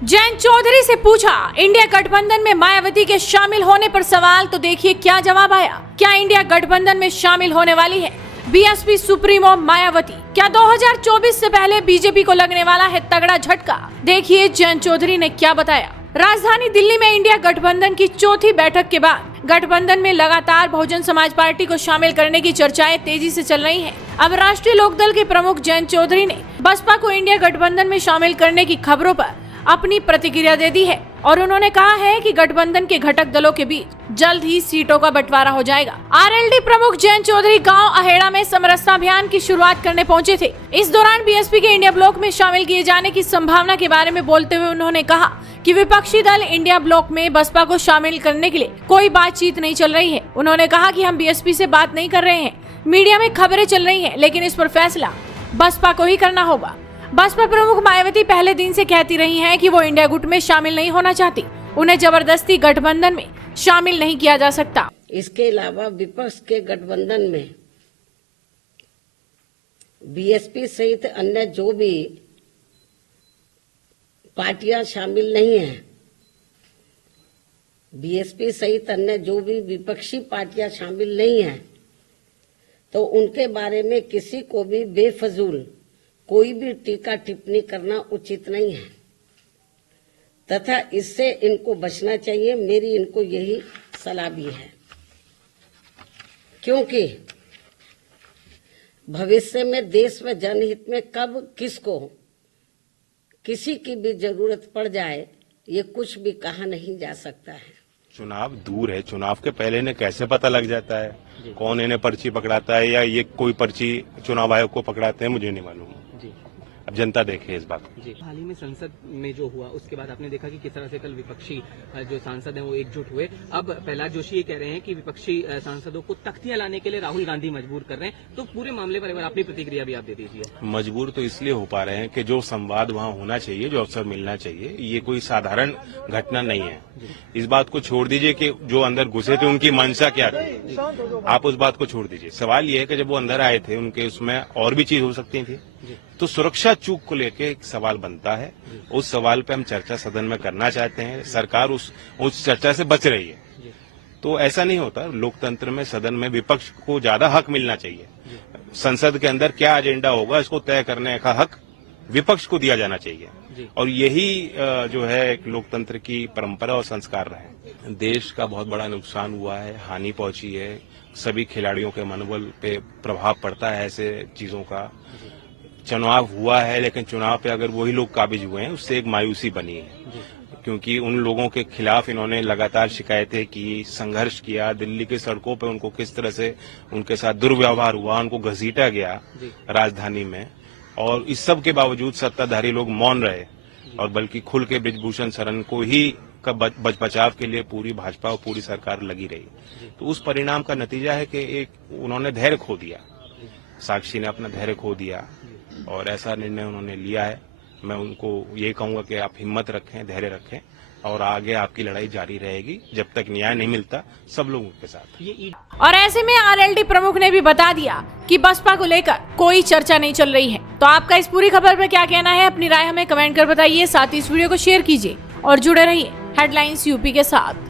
जयंत चौधरी से पूछा इंडिया गठबंधन में मायावती के शामिल होने पर सवाल, तो देखिए क्या जवाब आया। क्या इंडिया गठबंधन में शामिल होने वाली है बीएसपी सुप्रीमो मायावती? क्या 2024 से पहले बीजेपी को लगने वाला है तगड़ा झटका? देखिए जयंत चौधरी ने क्या बताया। राजधानी दिल्ली में इंडिया गठबंधन की चौथी बैठक के बाद गठबंधन में लगातार बहुजन समाज पार्टी को शामिल करने की चर्चाएं तेजी से चल रही हैं। अब राष्ट्रीय लोकदल के प्रमुख जयंत चौधरी ने बसपा को इंडिया गठबंधन में शामिल करने की खबरों पर अपनी प्रतिक्रिया दे दी है और उन्होंने कहा है कि गठबंधन के घटक दलों के बीच जल्द ही सीटों का बंटवारा हो जाएगा। आरएलडी प्रमुख जयंत चौधरी गांव अहेड़ा में समरसता अभियान की शुरुआत करने पहुंचे थे। इस दौरान बीएसपी के इंडिया ब्लॉक में शामिल किए जाने की संभावना के बारे में बोलते हुए उन्होंने कहा कि विपक्षी दल इंडिया ब्लॉक में बसपा को शामिल करने के लिए कोई बातचीत नहीं चल रही है। उन्होंने कहा कि हम बीएसपी से बात नहीं कर रहे हैं, मीडिया में खबरें चल रही है, लेकिन इस पर फैसला बसपा को ही करना होगा। बसपा प्रमुख मायावती पहले दिन से कहती रही हैं कि वो इंडिया गुट में शामिल नहीं होना चाहती, उन्हें जबरदस्ती गठबंधन में शामिल नहीं किया जा सकता। इसके अलावा विपक्ष के गठबंधन में बीएसपी सहित अन्य जो भी पार्टियां शामिल नहीं हैं, बीएसपी सहित अन्य जो भी विपक्षी पार्टियां शामिल नहीं हैं, तो उनके बारे में किसी को भी बेफजूल कोई भी टीका टिप्पणी करना उचित नहीं है तथा इससे इनको बचना चाहिए। मेरी इनको यही सलाह भी है, क्योंकि भविष्य में देश व जनहित में कब किसको किसी की भी जरूरत पड़ जाए, ये कुछ भी कहा नहीं जा सकता है। चुनाव दूर है, चुनाव के पहले इन्हें कैसे पता लग जाता है कौन इन्हें पर्ची पकड़ाता है या ये कोई पर्ची चुनाव आयोग को पकड़ाते हैं, मुझे नहीं मालूम। अब जनता देखे इस बात को। हाल ही में संसद में जो हुआ उसके बाद आपने देखा कि किस तरह से कल विपक्षी जो सांसद हैं वो एकजुट हुए। अब प्रहलाद जोशी ये कह रहे हैं कि विपक्षी सांसदों को तख्तियां लाने के लिए राहुल गांधी मजबूर कर रहे हैं, तो पूरे मामले पर अपनी प्रतिक्रिया भी आप दे दीजिए। मजबूर तो इसलिए हो पा रहे हैं कि जो संवाद वहाँ होना चाहिए, जो अवसर मिलना चाहिए, ये कोई साधारण घटना नहीं है। इस बात को छोड़ दीजिए कि जो अंदर घुसे थे उनकी मंशा क्या थी, आप उस बात को छोड़ दीजिए। सवाल ये है कि जब वो अंदर आए थे उनके उसमें और भी चीज हो सकती थी, तो सुरक्षा चूक को लेके एक सवाल बनता है। उस सवाल पे हम चर्चा सदन में करना चाहते हैं, सरकार उस चर्चा से बच रही है। तो ऐसा नहीं होता, लोकतंत्र में सदन में विपक्ष को ज्यादा हक मिलना चाहिए। संसद के अंदर क्या एजेंडा होगा इसको तय करने का हक विपक्ष को दिया जाना चाहिए, और यही जो है एक लोकतंत्र की परंपरा और संस्कार रहे। देश का बहुत बड़ा नुकसान हुआ है, हानि पहुंची है, सभी खिलाड़ियों के मनोबल पे प्रभाव पड़ता है ऐसे चीजों का। चुनाव हुआ है, लेकिन चुनाव पे अगर वही लोग काबिज हुए हैं उससे एक मायूसी बनी है, क्योंकि उन लोगों के खिलाफ इन्होंने लगातार शिकायतें की, संघर्ष किया, दिल्ली की सड़कों पे उनको किस तरह से उनके साथ दुर्व्यवहार हुआ, उनको घसीटा गया राजधानी में, और इस सब के बावजूद सत्ताधारी लोग मौन रहे और बल्कि खुल के बृजभूषण शरण को ही बचाव के लिए पूरी भाजपा और पूरी सरकार लगी रही। तो उस परिणाम का नतीजा है कि एक उन्होंने धैर्य खो दिया, साक्षी ने अपना धैर्य खो दिया और ऐसा निर्णय उन्होंने लिया है। मैं उनको ये कहूंगा कि आप हिम्मत रखें, धैर्य रखें और आगे आपकी लड़ाई जारी रहेगी जब तक न्याय नहीं मिलता सब लोगों के साथ। और ऐसे में आरएलडी प्रमुख ने भी बता दिया कि बसपा को लेकर कोई चर्चा नहीं चल रही है। तो आपका इस पूरी खबर पर क्या कहना है, अपनी राय हमें कमेंट कर बताइए। साथ ही इस वीडियो को शेयर कीजिए और जुड़े रहिए हेडलाइंस यूपी के साथ।